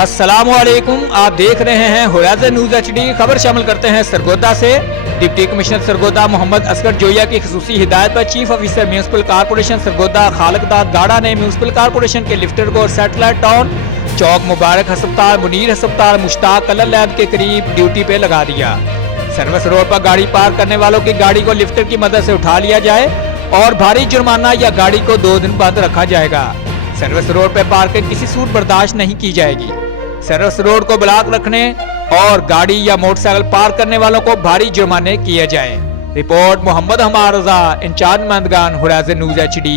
अस्सलामुअलैकुम, आप देख रहे हैं होराइज़न न्यूज़ HD। खबर शामिल करते हैं सरगोदा से। डिप्टी कमिश्नर सरगोदा मोहम्मद असगर जोया की खसूसी हिदायत पर chief officer municipal corporation Sargodha Khaliqdad Gara ने म्यूनसिपल कारपोरेशन के लिफ्टर को सैटेलाइट टाउन चौक मुबारक अस्पताल मुनीर अस्पताल मुश्ताक कलर लैब के करीब ड्यूटी पे लगा दिया। सर्विस रोड पर गाड़ी पार्क करने वालों की गाड़ी को लिफ्टर की मदद से उठा लिया जाए और भारी जुर्माना या गाड़ी को 2 दिन बंद रखा जाएगा। सर्विस रोड पर पार्किंग किसी सूरत बर्दाश्त नहीं की जाएगी। सर्विस रोड को ब्लॉक रखने और गाड़ी या मोटरसाइकिल पार्क करने वालों को भारी जुर्माने किए जाए। रिपोर्ट मोहम्मद हमार रजा, इंचार्ज मंदगान, होराइज़न न्यूज़ HD।